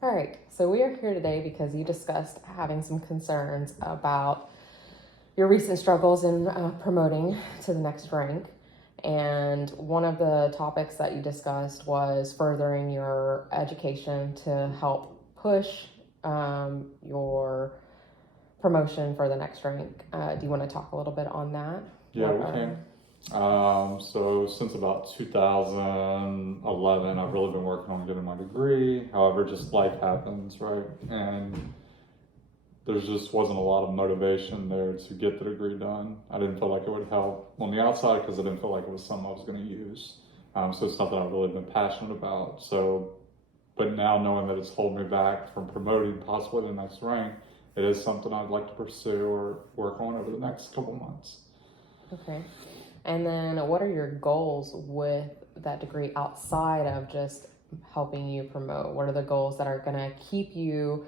All right, so we are here today because you discussed having some concerns about your recent struggles in promoting to the next rank. And one of the topics that you discussed was furthering your education to help push your promotion for the next rank. Do you want to talk a little bit on that? Yeah, we can. So since about 2011, I've really been working on getting my degree. However, just life happens, right? And there just wasn't a lot of motivation there to get the degree done. I didn't feel like it would help on the outside because I didn't feel like it was something I was going to use. So it's something I've really been passionate about. But now knowing that it's holding me back from promoting possibly the next rank, it is something I'd like to pursue or work on over the next couple months. Okay. And then what are your goals with that degree outside of just helping you promote? What are the goals that are going to keep you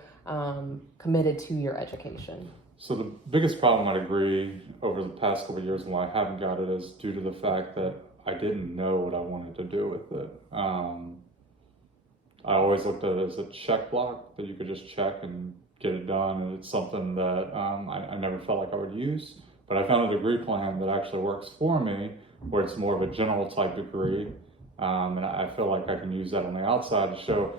committed to your education? So the biggest problem I agree over the past couple of years why I haven't got it is due to the fact that I didn't know what I wanted to do with it. I always looked at it as a check block that you could just check and get it done, and it's something that I never felt like I would use. But I found a degree plan that actually works for me, where it's more of a general type degree, and I feel like I can use that on the outside to show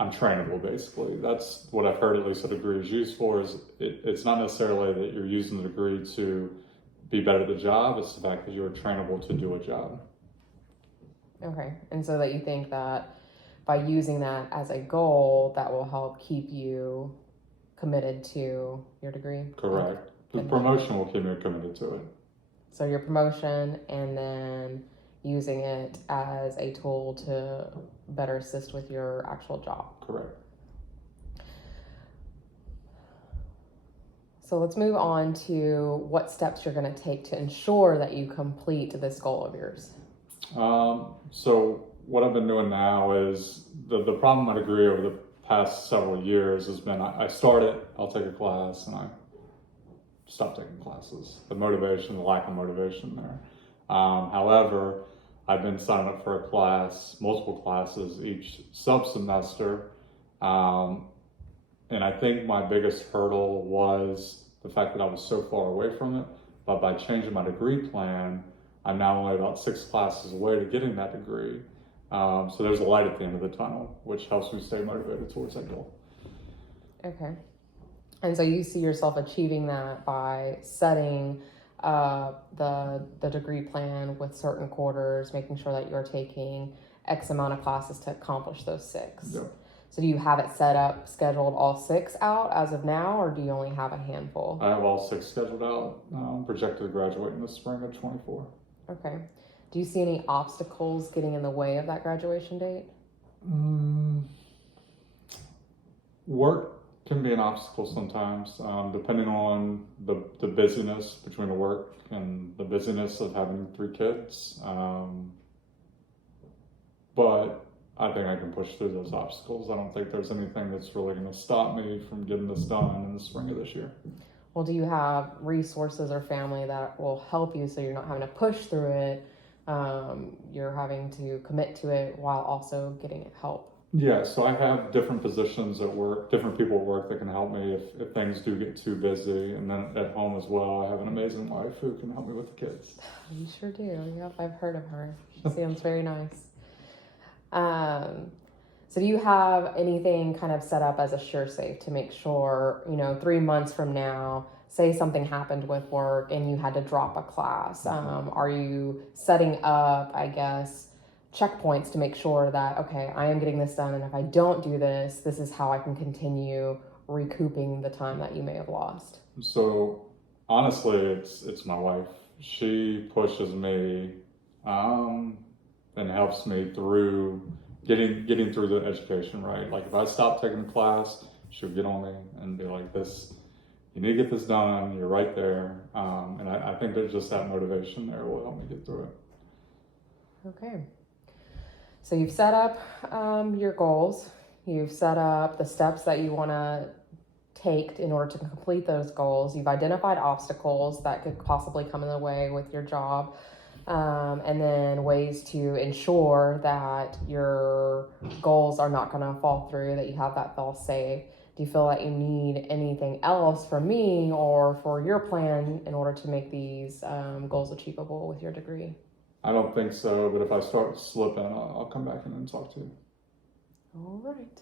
I'm trainable, basically. That's what I've heard at least a degree is used for. Is it's not necessarily that you're using the degree to be better at the job, it's the fact that you're trainable to do a job. Okay, and so that you think that by using that as a goal, that will help keep you committed to your degree? Correct. The promotion will keep me committed to it. So your promotion and then using it as a tool to better assist with your actual job. Correct. So let's move on to what steps you're going to take to ensure that you complete this goal of yours. So what I've been doing now is the problem I degree over the past several years has been I started, I'll take a class, and I stop taking classes. The lack of motivation there. However, I've been signing up for multiple classes each sub-semester. And I think my biggest hurdle was the fact that I was so far away from it. But by changing my degree plan, I'm now only about 6 classes away to getting that degree. So there's a light at the end of the tunnel, which helps me stay motivated towards that goal. Okay. And so you see yourself achieving that by setting the degree plan with certain quarters, making sure that you're taking X amount of classes to accomplish those 6. Yep. So do you have it scheduled all 6 out as of now, or do you only have a handful? I have all 6 scheduled out. Projected to graduate in the spring of 24. Okay. Do you see any obstacles getting in the way of that graduation date? Work can be an obstacle sometimes, depending on the busyness between the work and the busyness of having 3 kids. But I think I can push through those obstacles. I don't think there's anything that's really going to stop me from getting this done in the spring of this year. Well, do you have resources or family that will help you so you're not having to push through it? You're having to commit to it while also getting help. Yeah, so I have different positions at work, different people at work that can help me if things do get too busy. And then at home as well, I have an amazing wife who can help me with the kids. You sure do. Yep, I've heard of her. She sounds very nice. So do you have anything kind of set up as a sure safe to make sure, 3 months from now, say something happened with work and you had to drop a class, are you setting up, I guess, checkpoints to make sure that, okay, I am getting this done, and if I don't do this, this is how I can continue recouping the time that you may have lost? So honestly, it's my wife. She pushes me and helps me through getting through the education, right? Like if I stop taking the class, she'll get on me and be like, "This, you need to get this done. You're right there." And I think there's just that motivation there will help me get through it. Okay. So you've set up your goals. You've set up the steps that you want to take in order to complete those goals. You've identified obstacles that could possibly come in the way with your job. And then ways to ensure that your goals goals are not going to fall through, that you have that fail safe? Do you feel that you need anything else from me or for your plan in order to make these goals achievable with your degree? I don't think so, but if I start slipping, I'll come back in and talk to you. All right.